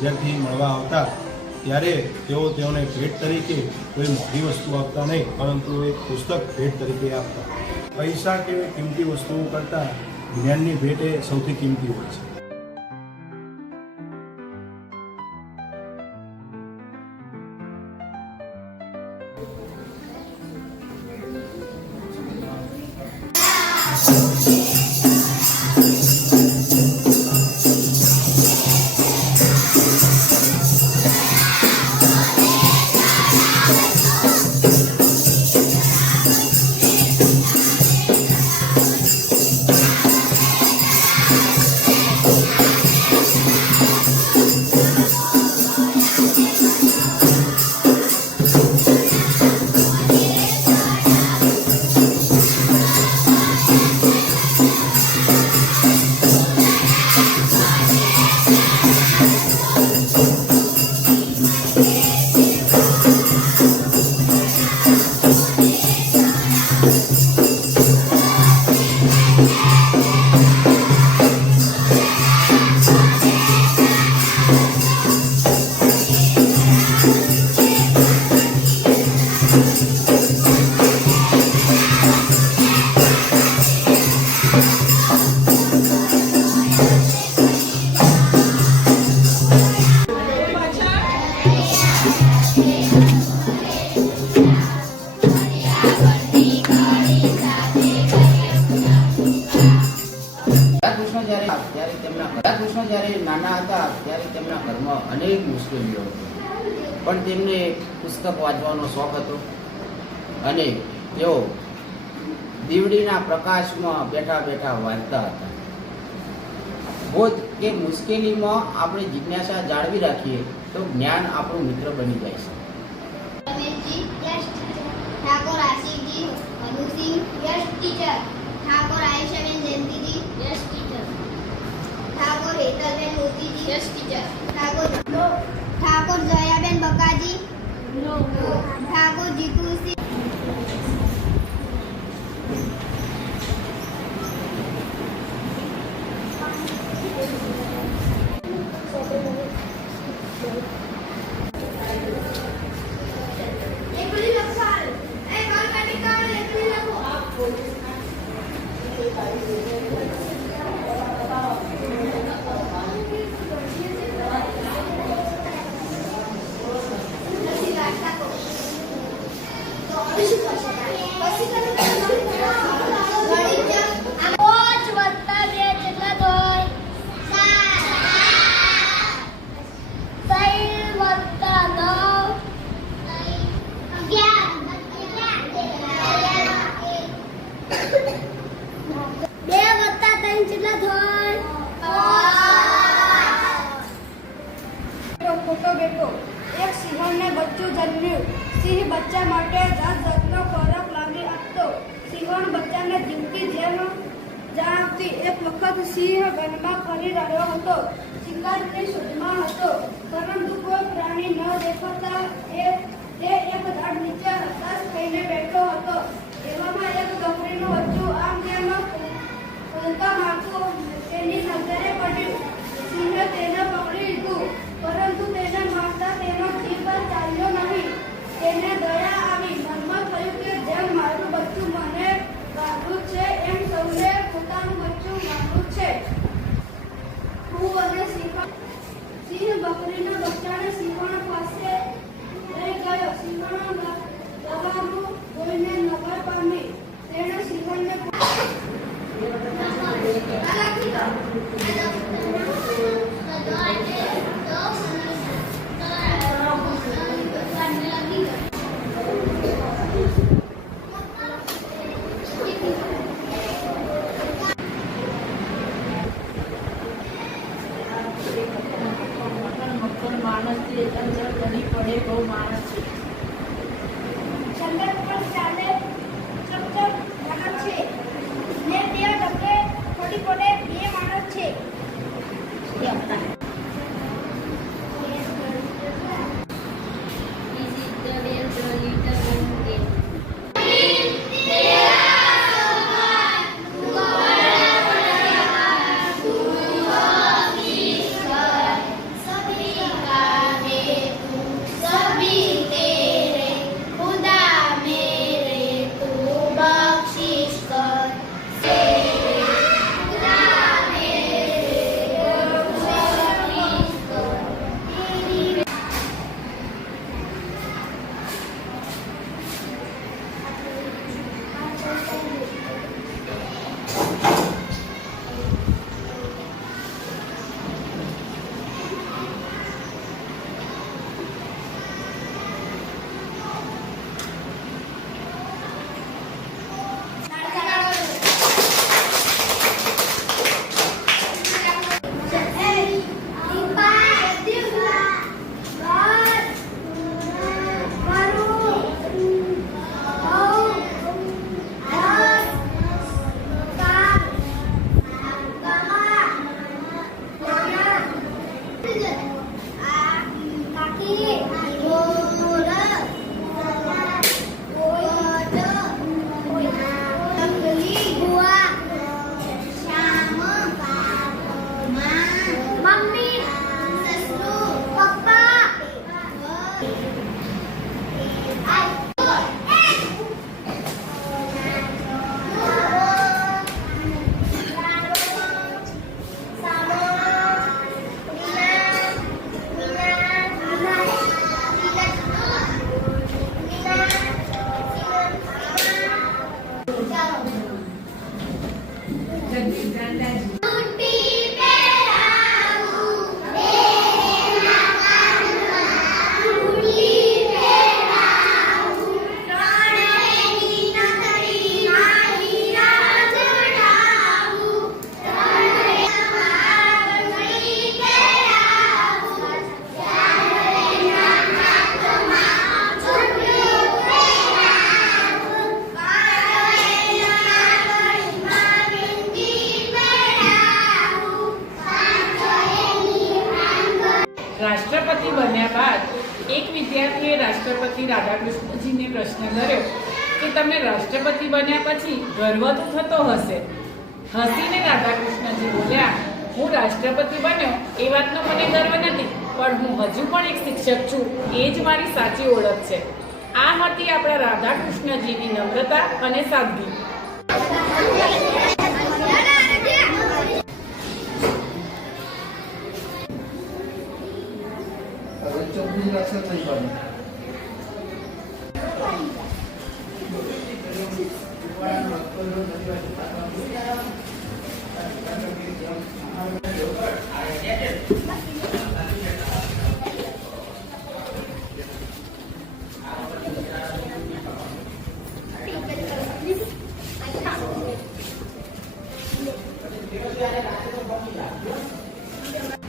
વિદ્યાર્થી મળવા આવતા ત્યારે તેઓને ભેટ તરીકે કોઈ મોટી વસ્તુ આપતા નહીં, પરંતુ એક પુસ્તક ભેટ તરીકે આપતા. પૈસા કે કિંમતી વસ્તુઓ કરતાં જ્ઞાનની ભેટ એ સૌથી કિંમતી હોય છે. જ્યારે નાના હતા ત્યારે તેમના ઘરમાં અનેક મુશ્કેલીઓ હતી, પણ તેમને પુસ્તક વાંચવાનો શોખ હતો અને તેઓ દીવડીના પ્રકાશમાં બેઠા બેઠા વાંચતા હતા. બોધ કે મુશ્કેલીમાં આપણે જિજ્ઞાસા જાળવી રાખીએ તો જ્ઞાન આપણું મિત્ર બની જાય છે. Thakor Ashikji Manusinh yes teacher. Thakor Ayeshaben Jayantiji yes teacher. Thakor Hetalben Motiji yes teacher. Thakor Jayaben Bakaji no. Thakor Jitusinh. ખોટો બેટો. એક સિંહણને બચ્ચું જન્મ્યું. સિંહ બચ્ચા માટે જાત જાતનો ખોરાક લાવી આપતો. સિંહણ બચ્ચાને જીવતી જેમ જણાવતી. એક વખત સિંહ વનમાં ફરી રહ્યો હતો, શિકારની શોધમાં હતો, પરંતુ કોઈ પ્રાણી ન દેખાતા તે એક ઝાડ નીચે હતાશ થઈને બેઠો હતો. એવામાં એક બકરીનું બચ્ચું આમ તેમ ઉલટા મારતું તેની નજરે પડ્યું. સિંહે તેને પકડી લીધું, પરંતુ તેને મારતા તેનો જીવ ચાલ્યો નહીં. તેને દયા આવી. મનમાં થયું કે જેમ મારું બચ્ચું મને મારવું છે એમ સૌને પોતાનું બચ્ચું મારવું છે. હું અને સિંહ બકરીના બચ્ચાને સિંહણ પાસે લઈ ગયો. સિંહણ દવાનું જોઈને નવાઈ પામી. તેણે સિંહણને માણસ છે, ચંદ્ર ઘણી પડે બહુ માણસ છે. ચંદ્ર પર ચાલે ચકચક માણસ છે ને તે ડબલે થોડી પડે બે માણસ છે. રાષ્ટ્રપતિ બન્યા બાદ એક વિદ્યાર્થીએ રાષ્ટ્રપતિ રાધાકૃષ્ણજીને પ્રશ્ન કર્યો કે તમને રાષ્ટ્રપતિ બન્યા પછી ગર્વ તો થતો હશે. હસીને રાધાકૃષ્ણજી બોલ્યા, હું રાષ્ટ્રપતિ બન્યો એ વાતનો મને ગર્વ નથી, પણ હું હજુ પણ એક શિક્ષક છું, એ જ મારી સાચી ઓળખ છે. આ હતી આપણા રાધાકૃષ્ણજીની નમ્રતા અને સાદગી.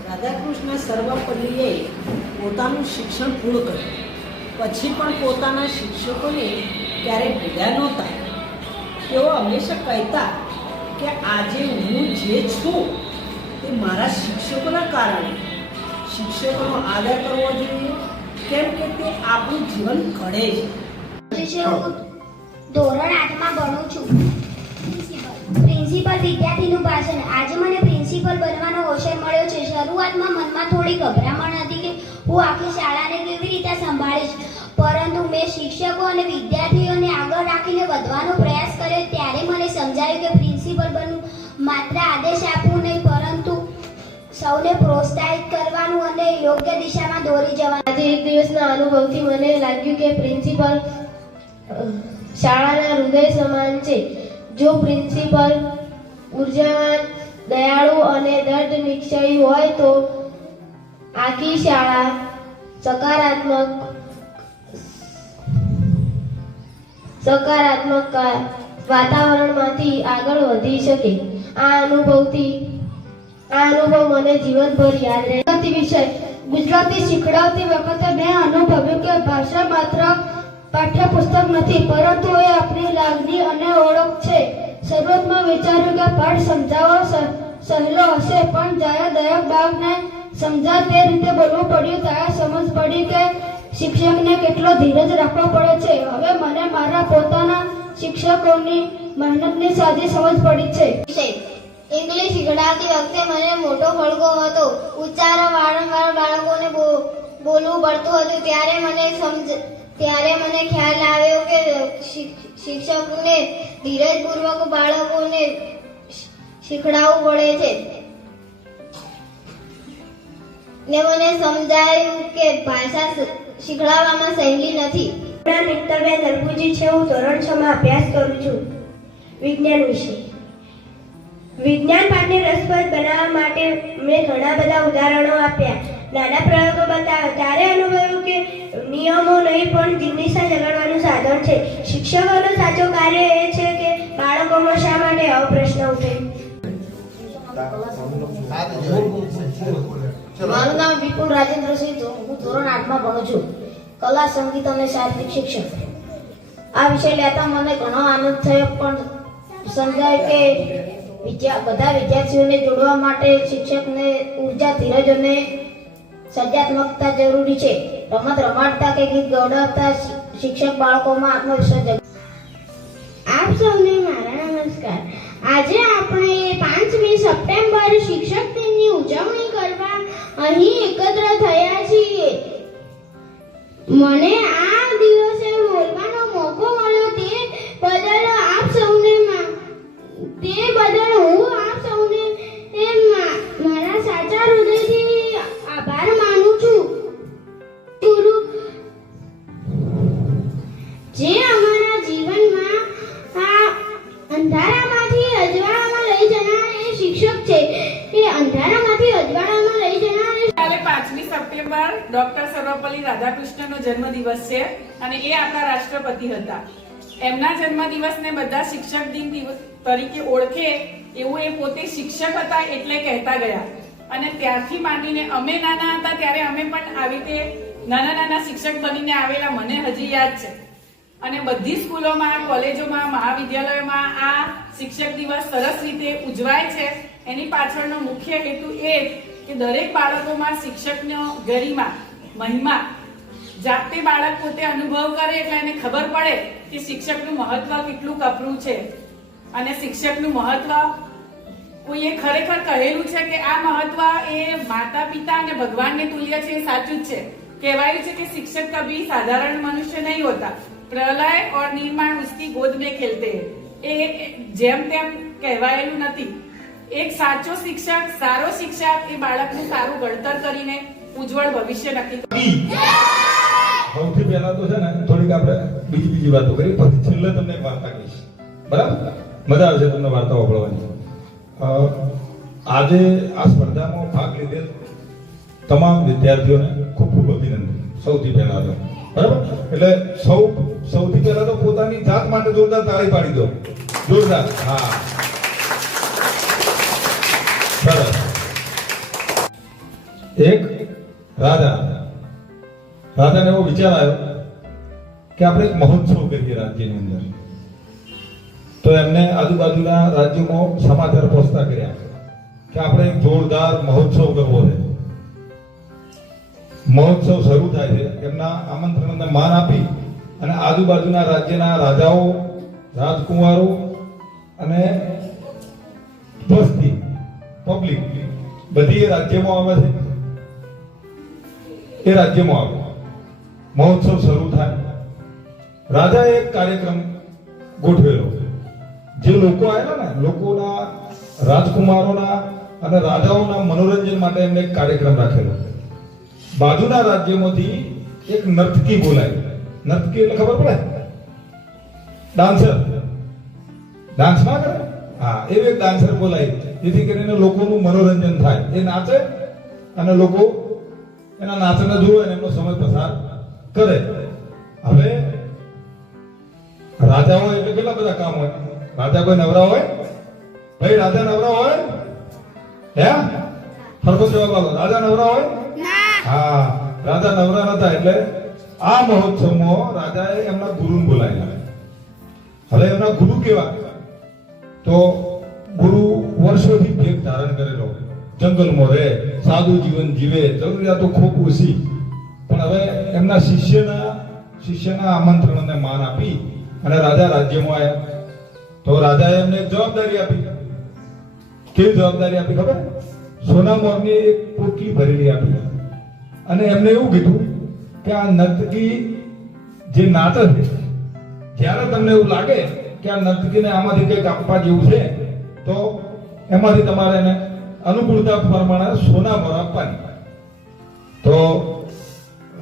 રાધાકૃષ્ણ સર્વપલ્લીએ પોતાનું શિક્ષણ પૂર્ણ કર્યું, પછી પણ પોતાના શિક્ષકોને ક્યારેય ભૂલ્યા નહોતા. તેઓ હંમેશા કહેતા કે આજે હું જે છું તે મારા શિક્ષકોના કારણે. શિક્ષકોનો આદર કરવો જોઈએ, કેમ કે તે આપણું જીવન ઘડે છે. હું ધોરણ 8માં ભણું છું. પ્રિન્સિપલ વિદ્યાર્થીનું ભાષણ. આજે મને પ્રિન્સિપલ બનવાનો અવસર મળ્યો છે. શરૂઆતમાં મનમાં થોડી ગભરામણ હતી કે હું આખી શાળાને કેવી રીતે સંભાળીશ, પરંતુ મેં શિક્ષકો અને વિદ્યાર્થીઓને આગળ રાખીને વધવાનો પ્રયાસ કર્યો. ત્યારે મને સમજાયું કે પ્રિન્સિપલ બનવું માત્ર આદેશ આપવું નહીં, પરંતુ સૌને પ્રોત્સાહિત કરવાનું અને યોગ્ય દિશામાં દોરી જવાનું. આજે એક દિવસના અનુભવથી મને લાગ્યું કે પ્રિન્સિપલ શાળાના હૃદય સમાન છે. જો પ્રિન્સિપલ ઉર્જાવાન, દયાળુ અને દ્રઢ નિશ્ચયી હોય તો આખી શાળા સકારાત્મક વાતાવરણમાંથી આગળ વધી શકે. આ અનુભવ મને જીવનભર યાદ રહે. વિષય ગુજરાતી શીખડાવતી વખતે મેં અનુભવ્યું કે ભાષા માત્ર પાઠ્યપુસ્તક નથી, પરંતુ એ આપણી લાગણી અને ઓળખ છે. શરૂઆતમાં વિચાર્યું કે પાઠ સમજાવવો સહેલો હશે, પણ જ્યારે દરેક બાળકને સમજાય તે રીતે બોલવું પડ્યું ત્યારે સમજ પડી કે શિક્ષકને કેટલો ધીરજ રાખવો પડે છે. હવે મને મારા પોતાના શિક્ષકોની મહેનતની સાચી સમજ પડી છે. ઇંગ્લિશ શીખડાવતી વખતે મને મોટો ખળગો હતો. ઉચ્ચારો વારંવાર બાળકોને બોલવું પડતું હતું. ત્યારે મને ખ્યાલ આવ્યો કે શિક્ષકોને ધીરજપૂર્વક બાળકોને શીખડાવવું પડે છે. ને મને સમજાયું કે ભાષા શીખડાવવામાં સહેલી નથી. મારું નામ મિત્તલબેન દરભુજી છે. હું ધોરણ 6માં અભ્યાસ કરું છું. વિજ્ઞાન વિષય. વિજ્ઞાન પાઠને રસપ્રદ બનાવવા માટે મેં ઘણા બધા ઉદાહરણો આપ્યા, નાના પ્રયોગો બતાવ્યા. ત્યારે અનુભવ્યું કે નિયમો નહીં પણ જિજ્ઞાસા જગાડવાનું સાધન છે. શિક્ષકોનો સાચો કાર્ય એ છે કે બાળકોમાં શા માટે આવો પ્રશ્ન ઉઠે. મારું નામ વિપુલ રાજેન્દ્રસિંહ. હું ધોરણ 8માં ભણું છું. કલા, સંગીત અને સાહિત્યિક શિક્ષણ. આ વિષય લેતા મને ઘણો આનંદ થયો, પણ સમજાય કે બધા વિદ્યાર્થીઓને જોડવા માટે શિક્ષકને ઉર્જા, ધીરજ અને સર્જનાત્મકતા જરૂરી છે. રમત રમાડતા કે ગીત ગવડાવતા શિક્ષક બાળકોમાં આત્મવિશ્વાસ જગાવે. આપ સૌને મારા નમસ્કાર. આજે આપણે 5મી સપ્ટેમ્બર શિક્ષક દિનની ઉજવણી કરવા અહીં એકત્ર થયા છીએ. મને આ દિવસે બોલવાનો મોકો મળ્યો તે બદલ હું આપ સૌને મારા સાચા હૃદયથી આભાર માનું છું. ગુરુ જે અમારા જીવનમાં આ અંધારામાંથી અજવાળામાં લઈ જનાર એ શિક્ષક છે. એ અંધારામાંથી અજવાળામાં લઈ જનાર કાલે 5મી સપ્ટેમ્બર ડોક્ટર સર્વપલ્લી રાધાકૃષ્ણનો જન્મદિવસ છે અને એ આપણા રાષ્ટ્રપતિ હતા. એમના જન્મદિવસને બધા શિક્ષક દિન તરીકે ઓળખે એવું એ પોતે શિક્ષક હતા એટલે કહેતા ગયા. અને ત્યારથી માંડીને અમે નાના હતા ત્યારે અમે પણ આવી રીતે નાના શિક્ષક બનીને આવેલા મને હજી યાદ છે. અને બધી સ્કૂલોમાં, કોલેજોમાં, મહાવિદ્યાલયોમાં આ શિક્ષક દિવસ સરસ રીતે ઉજવાય છે. એની પાછળનો મુખ્ય હેતુ એ કે દરેક બાળકોમાં શિક્ષકનો ગરિમા, મહિમા જાતે બાળક પોતે અનુભવ કરે એટલે એને ખબર પડે કે શિક્ષકનું મહત્વ કેટલું કપરું છે. અને શિક્ષકનું મહત્વ કોઈએ ખરેખર કહેલું છે કે આ મહત્વ એ માતા પિતા અને ભગવાનને તુલ્ય છે. એ સાચું જ છે. કહેવાયું છે કે શિક્ષક કભી સાધારણ મનુષ્ય નહીં હોતા, પ્રલય और निर्माण उसकी गोद में खेलते हैं. એ જેમ તેમ કહેવાયેલું નથી. એક સાચો શિક્ષક, સારો શિક્ષક એ બાળકનું સારું ઘડતર કરીને ઉજ્જવળ ભવિષ્ય નક્કી કરે. સૌથી પહેલા તો છે ને થોડીક આપણે બીજી વાતો કરી, પછી છેલ્લે તમને એક વાર્તા કહીશ. બરાબર? મજા આવશે તમને વાર્તા સાંભળવાની. આજે આ સ્પર્ધામાં ભાગ લીધેલ તમામ વિદ્યાર્થીઓને ખૂબ ખૂબ અભિનંદન. સૌથી પહેલા તો બરાબર, એટલે સૌથી પહેલા તો પોતાની જાત માટે જોરદાર તાળી પાડી દો. જોરદાર. હા, સરસ. એક રાજાને એવો વિચાર આવ્યો કે આપણે એક મહોત્સવ કરીએ રાજ્યની અંદર. તો એમને આજુબાજુના રાજ્યોમાં સમાચાર પહોંચતા કર્યા કે આપણે એક જોરદાર મહોત્સવ કરવો છે. મહોત્સવ શરૂ થાય છે. એમના આમંત્રણને માન આપી અને આજુબાજુના રાજ્યના રાજાઓ, રાજકુમારો અને વસ્તી, પબ્લિક બધી એ રાજ્યમાં આવે છે. એ રાજ્યમાં આવે, મહોત્સવ શરૂ થાય. રાજાએ એક કાર્યક્રમ ગોઠવેલો. જે લોકો આવ્યા ને, લોકોના, રાજકુમારોના અને રાજાઓના મનોરંજન માટે એમને એક કાર્યક્રમ રાખેલો. બાજુના રાજ્યમાંથી એક નર્તકી બોલાવી. નર્તકી એટલે ખબર પડે? ડાન્સર. ડાન્સ ના કરે? હા, એવી એક ડાન્સર બોલાવી જેથી કરીને લોકોનું મનોરંજન થાય. એ નાચે અને લોકો એના નાચને જુએ અને એમનો સમય પસાર કરે. હવે રાજાઓ એટલે કેટલા બધા કામ હોય. રાજા કોઈ નવરા હોય? ભાઈ, રાજા નવરા હોય? હે? સરખો જવાબ આપો. રાજા નવરા હોય? હા, રાજા નવરા નતા. એટલે આ મહોત્સવમાં રાજાએ એમના ગુરુને બોલાવ્યા. હવે એમના ગુરુ કેવા? તો ગુરુ વર્ષોથી ભેગ ધારણ કરેલો, જંગલમાં રહે, સાદું જીવન જીવે, જરૂરિયાતો ખૂબ ઓછી. પણ હવે એમના શિષ્યના આમંત્રણને માન આપી અને રાજા રાજ્યમાં આવ્યા. તો રાજાએ એમને એક જવાબદારી આપી. કેવી જવાબદારી આપી ખબર? સોના મોરની એક પોટલી ભરેલી આપી અને એમને એવું કીધું કે આ નર્તકી જે નાચે છે, જ્યારે તમને એવું લાગે કે આ નર્તકીને આમાંથી કંઈક આપવા જેવું છે તો એમાંથી તમારે એને અનુકૂળતા પ્રમાણે સોના મોર આપવાની. તો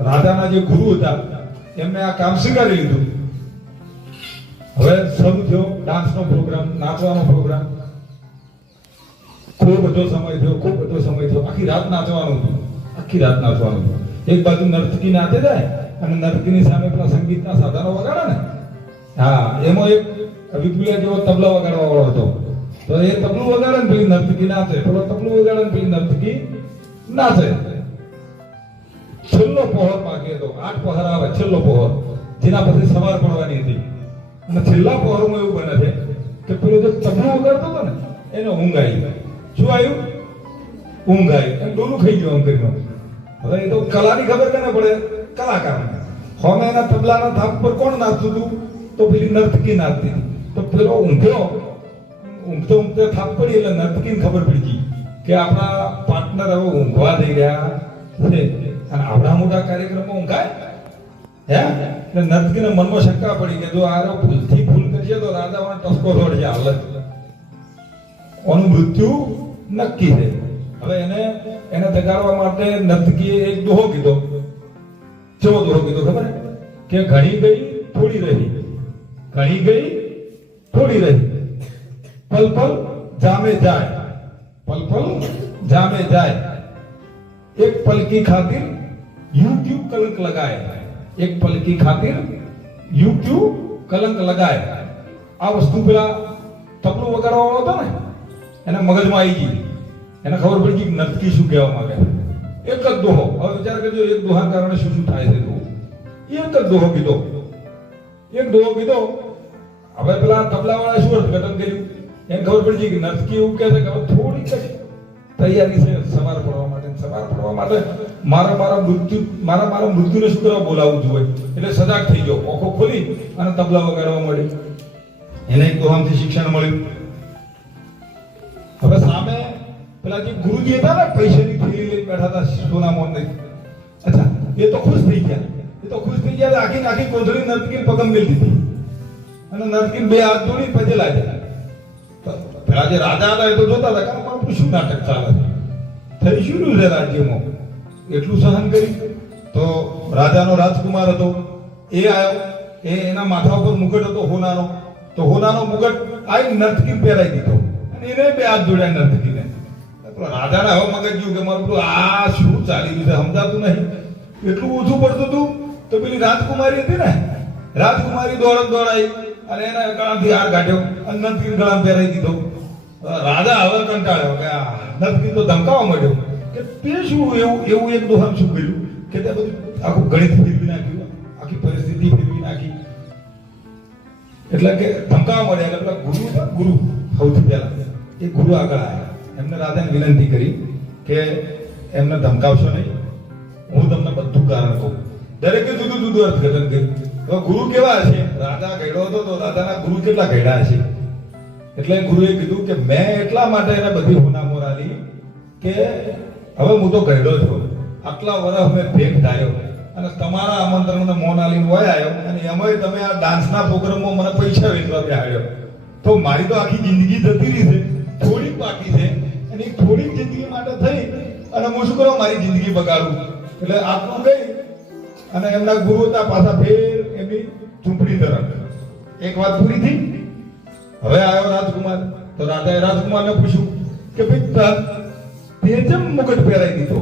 રાજાના જે ગુરુ હતા એમને આ કામ સ્વીકારી લીધું. હવે શરૂ થયો ડાન્સનો પ્રોગ્રામ, નાચવાનો પ્રોગ્રામ. ખૂબ બધો સમય થયો. આખી રાત નાચવાનું હતું. એક બાજુ નર્તકી નાચે જાય અને નર્તકીની સામે પેલા સંગીતના સાધનો વગાડે ને, હા, એમાં એક વિપુલિયા જેવો તબલા વગાડવા વાળો હતો. તો એ તબલું વગાડે ને પેલી નર્તકી નાચે, પેલો તબલું વગાડે ને પેલી નર્તકી નાચે. છેલ્લો પહોર બાકી હતો. 8 પહોર આવે, છેલ્લો પહોર, જેના પછી સવાર પડવાની હતી. અને છેલ્લા પહોરમાં એવું બને છે કે પેલો જે તબલું વગાડતો હતો ને એને ઊંઘ આવી. શું આવ્યું? ઊંઘ આવી. ડોલું ખાઈ ગયું આમ કરીને. હવે એ તો કલાની ખબર કે ના પડે, કલાકાર હોમે એના તબલાના થાપ પર કોણ નાચતું હતું? તો પેલી નર્તકી નાચતી હતી. તો પેલો ઊંઘતો થાપ પડી એટલે નર્તકીને ખબર પડી ગઈ કે આપણા પાર્ટનર હવે ઊંઘવા થઈ રહ્યા છે અને આવડા મોટા કાર્યક્રમમાં ઊંઘાય હે? એટલે નર્તકીને મનમાં શંકા પડી કે જો આ ભૂલથી ભૂલ કરશે તો રાજાવાળા ટસકો થોડશે હાલત, ઓનું મૃત્યુ નક્કી છે. હવે એને જગાડવા માટે નર્તકીએ એક દોહો કીધો. કેવો દોહો કીધો ખબર કે ઘણી ગઈ થોડી રહી, ઘણી ગઈ થોડી રહી, પલ પલ જામે જાય, પલ પલ જામે જાય, એક पल की खातिर यूं क्यों कलंक लगाए, एक पल की खातिर यूं क्यों कलंक लगाए. આ વસ્તુ પેલા તબલું વગાડવા વાળો હતો ને એના મગજમાં આવી ગઈ. એને ખબર પડી ગઈ કે નર્તકી શું કહેવા માંગે. એક જ દોહો. હવે વિચાર કરજો એક દોહા કારણે શું શું થાય છે. તો એક જ દોહો કીધો, એક દોહો કીધો. હવે પેલા તબલા વાળા શું અર્થઘટન કર્યું? એને ખબર પડી ગઈ કે નર્તકી એવું કહે છે કે હવે થોડી કઈ તૈયારી છે સવાર પડવા માટે. સવાર પડવા માટે મારા મૃત્યુને શું કરવા બોલાવવું જોઈએ. એટલે સજાગ થઈ ગયો, ઓખો ખોલી અને તબલા વગાડવા માંડી. એને એક દોહામથી શિક્ષણ મળ્યું. હવે સામે પેલા જે ગુરુજી હતા ને પૈસાની થેલી લઈને બેઠા હતા સોના મોહન, અચ્છા એ તો ખુશ થઈ ગયા. આખી કોથળી નર્તકી પગમ મેલી દીધી અને નર્તકી બે હાથ જોડી પગે લાગ્યા. પેલા જે રાજા હતા એ તો જોતા હતા કે આપણું શું નાટક ચાલે થઈ શું છે રાજ્યમાં. એટલું સહન કરી. તો રાજાનો રાજકુમાર હતો એ આવ્યો, એના માથા ઉપર મુગટ હતો હોનાનો. તો હોનાનો મુગટ આવી નર્તકી પહેરાઈ દીધો અને એને બે હાથ જોડ્યા નર્તકીને. રાજાને હવે મગજ ગયું કે મારું આ શું ચાલી રહ્યું છે સમજાતું નહીં. એટલું ઓછું પડતું હતું તો પેલી રાજકુમારી હતી ને, રાજકુમારી દોડાઈ અને એના ગળાથી હાર કાઢ્યો અને નર્તકી ગળામાં પહેરાઈ દીધો. રાજા હવે કંટાળ્યો કે આ નર્તકી તો ધમકાવા માંડ્યો કે તે શું એવું એક દોહામ શું કર્યું કે તે બધું આખું ગણિત ફેરવી નાખ્યું, આખી પરિસ્થિતિ ફેરવી નાખી. એટલે કે ધમકાવા માંડ્યા. એટલે પેલા ગુરુ સૌથી પહેલા એ ગુરુ આગળ આવ્યા. એમને રાજાને વિનંતી કરી કે એમને ધમકાવશો નહીં, હું તમને બધું કારણ કહું. દરેકે જુદું જુદું અર્થઘટન કર્યું. તો ગુરુ કેવા હશે? રાજા ગયડો હતો તો રાજાના ગુરુ કેટલા ગયડા હશે? એટલે ગુરુએ કીધું કે મેં એટલા માટે એને બધી હોનામોર આલી કે હવે હું તો ગયડો છું, આટલા વર્ષ મેં ભેગ ધાર્યો અને તમારા આમંત્રણને મોન આલીને વય આવ્યો અને એમાંય તમે આ ડાન્સના પ્રોગ્રામમાં મને પૈસા વેચવા બેહાડ્યો. તો મારી તો આખી જિંદગી જતી રહી છે, થોડીક બાકી છે અને થોડીક જિંદગી માટે થઈ અને હું શું કરવા મારી જિંદગી બગાડું. એટલે આટલું ગઈ અને એમના ગુરુ હતા પાછા ફેર એમની ઝૂંપડી તરફ. એક વાત પૂરી થઈ. હવે આવ્યો રાજકુમાર. તો રાજાએ રાજકુમારને પૂછ્યું કે ભાઈ તે જેમ મુગટ પહેરાઈ દીધો.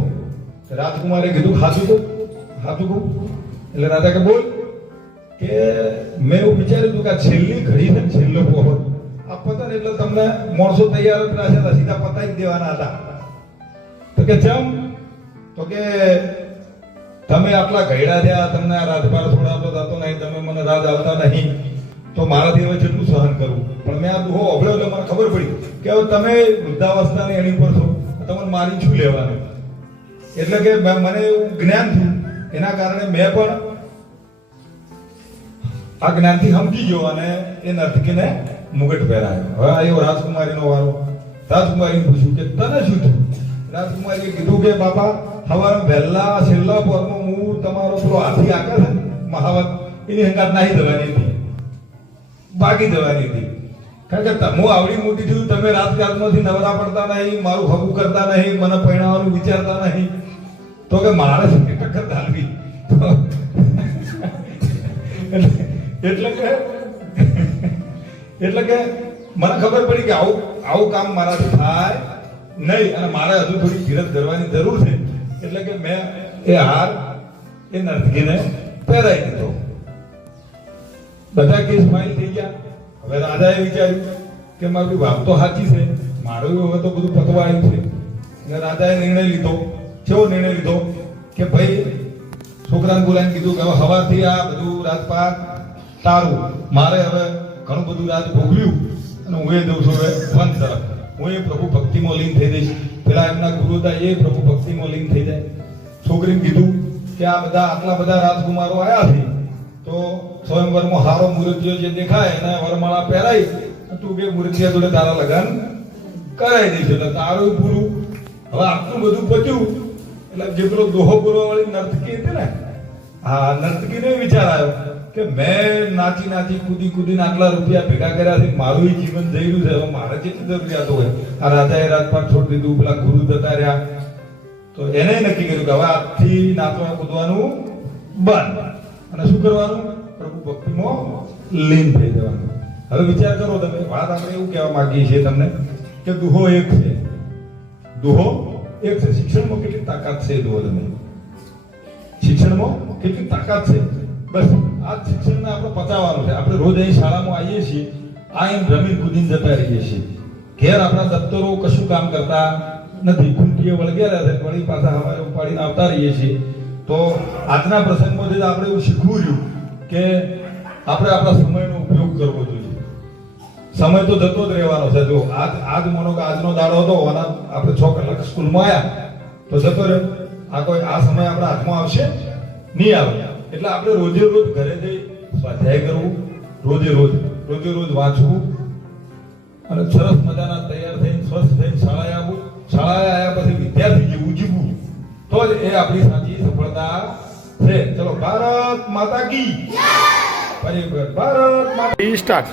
રાજકુમારે કીધું હાથું કહું. એટલે રાજા કે બોલ. કે મેં એવું વિચાર્યું હતું કે આ છેલ્લી ઘડી છે, છેલ્લો પહોર આ પતન એટલે તમને માણસો તૈયાર જ રાખે હતા, સીધા પતાવી દેવાના હતા. તો કે ચમ? તો કે તમે આટલા ગયડા થયા, તમને આ રાજભાર છોડાવતો થતો નહીં, તમે મને રાજ આવતા નહીં, તો મારાથી હવે જેટલું સહન કરવું. પણ મેં આ દુહો અભળ્યો એટલે મને ખબર પડી કે હવે તમે વૃદ્ધાવસ્થાની એની પર છો, તમને મારી શું લેવાનું. એટલે કે મને એવું જ્ઞાન થયું, એના કારણે મેં પણ આ જ્ઞાનથી સમજી ગયો અને એ નર્તકીને મુગટ પહેરાયો. હવે આવ્યો રાજકુમારીનો વારો. રાજકુમારીને પૂછ્યું કે તને શું થયું? રાજકુમારીએ કીધું કે બાપા સવારે વહેલા છેલ્લા પરમાં હું તમારો પેલો હાથી આકે છે મહાવત એની હંગાત નાહી જવાની હતી, ભાગી જવાની હતી. કારણ કે હું આવડી મોટી થયું, તમે રાજકારણમાંથી નવરા પડતા નહીં, મારું હગું કરતા નહીં, મને પરણાવવાનું વિચારતા નહીં, તો કે મારે શું ટક્કર ધારવી. એટલે કે મને ખબર પડી કે આવું કામ મારાથી થાય નહીં અને મારે હજુ થોડી ધીરજ ધરવાની જરૂર છે. એટલે કે મેં એ હાર એ નર્તકીને પહેરાઈ દીધો. બધા કેસ ફાઇલ થઈ ગયા. હવે રાજાએ વિચાર્યું કે મારી વાત તો સાચી છે, મારું હવે તો બધું પતવા આવ્યું છે. એટલે રાજાએ નિર્ણય લીધો. કેવો નિર્ણય લીધો કે ભાઈ છોકરાને બોલાવીને કીધું કે હવે સવારથી આ બધું રાજપાટ તારું, મારે હવે ઘણું બધું રાજ ભોગવ્યું અને હું એ દઉં છું હવે વન તરફ. હું એ પ્રભુ ભક્તિમાં લીન થઈ જઈશ. પેલા એમના ગુરુ હતા એ પ્રભુ ભક્તિમાં લીન થઈ જાય. છોકરીને કીધું કે આ બધા આટલા બધા રાજકુમારો આવ્યા છે તો સ્વયંવરમાં હારો મૂર્તિઓ જે દેખાય એને વરમાળા પહેરાઈ તું કે મૂર્તિઓ જોડે તારા લગન કરાવી દઈશું એટલે તારું પૂરું. હવે આટલું બધું પત્યું એટલે જે પેલો દોહો બોલવા વાળી નર્તકી હતી ને, હા નર્તકીને વિચાર આવ્યો કે મેં નાચી નાચી કૂદી કૂદીને આટલા રૂપિયા ભેગા કર્યા છે, મારું જીવન જઈ રહ્યું છે, હવે મારે જેટલી જરૂરિયાત હોય. આ રાજાએ રાજપાટ છોડી દીધું, પેલા ગુરુ જતા રહ્યા, તો એને નક્કી કર્યું કે હવે આજથી નાચવા કૂદવાનું બંધ અને શું કરવાનું, પ્રભુ ભક્તિમાં લીન થઈ જવાનું. હવે વિચાર કરો તમે, વાત આપણે એવું કહેવા માંગીએ છીએ તમને કે દુહો એક છે, દુહો એક છે. શિક્ષણમાં કેટલી તાકાત છે દુહો, તમે શિક્ષણમાં કેટલી તાકાત છે, બસ આ શિક્ષણને આપણે પચાવવાનું છે. આપણે રોજ અહીં શાળામાં આવીએ છીએ, આઈને રમીને કૂદીને જતા રહીએ છીએ, ઘેર આપણા દફતરો કશું કામ કરતા નથી, ખૂંટીએ વળગ્યા રહે, વળી પાછા હવારે ઉપાડીને આવતા રહીએ છીએ. તો આજના પ્રસંગમાં આપણે એવું શીખવું રહ્યું કે આપણે આપણા સમયનો ઉપયોગ કરવો જોઈએ. સમય તો જતો જ રહેવાનો છે. જો આજ માનો કે આજનો દાડો હતો, આપણે 6 કલાક સ્કૂલમાં આવ્યા તો જતો રહ્યો. આ કોઈ આ સમય આપણા હાથમાં આવશે નહીં આવે. એટલે આપણે રોજે રોજ ઘરે જઈ સ્વાધ્યાય કરવું, રોજે રોજ વાંચવું અને સરસ મજાના તૈયાર થઈને સ્વસ્થ થઈને શાળાએ આવવું. શાળાએ આવ્યા પછી વિદ્યાર્થી જેવું જીવવું, તો જ એ આપણી સાચી સફળતા છે. ચલો, ભારત માતા કી જય. ભારત માતા સ્ટાર્ટ.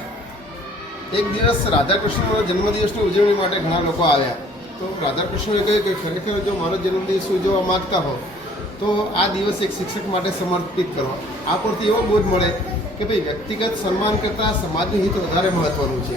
એક દિવસ રાધાકૃષ્ણનો જન્મદિવસની ઉજવણી માટે ઘણા લોકો આવ્યા. તો રાધાકૃષ્ણએ કહ્યું કે ખરેખર જો મારો જન્મદિવસ ઉજવવા માગતા હો તો આ દિવસ એક શિક્ષક માટે સમર્પિત કરવા. આ પરથી એવો બોધ મળે કે ભાઈ વ્યક્તિગત સન્માન કરતાં સમાજનું હિત વધારે મહત્વનું છે.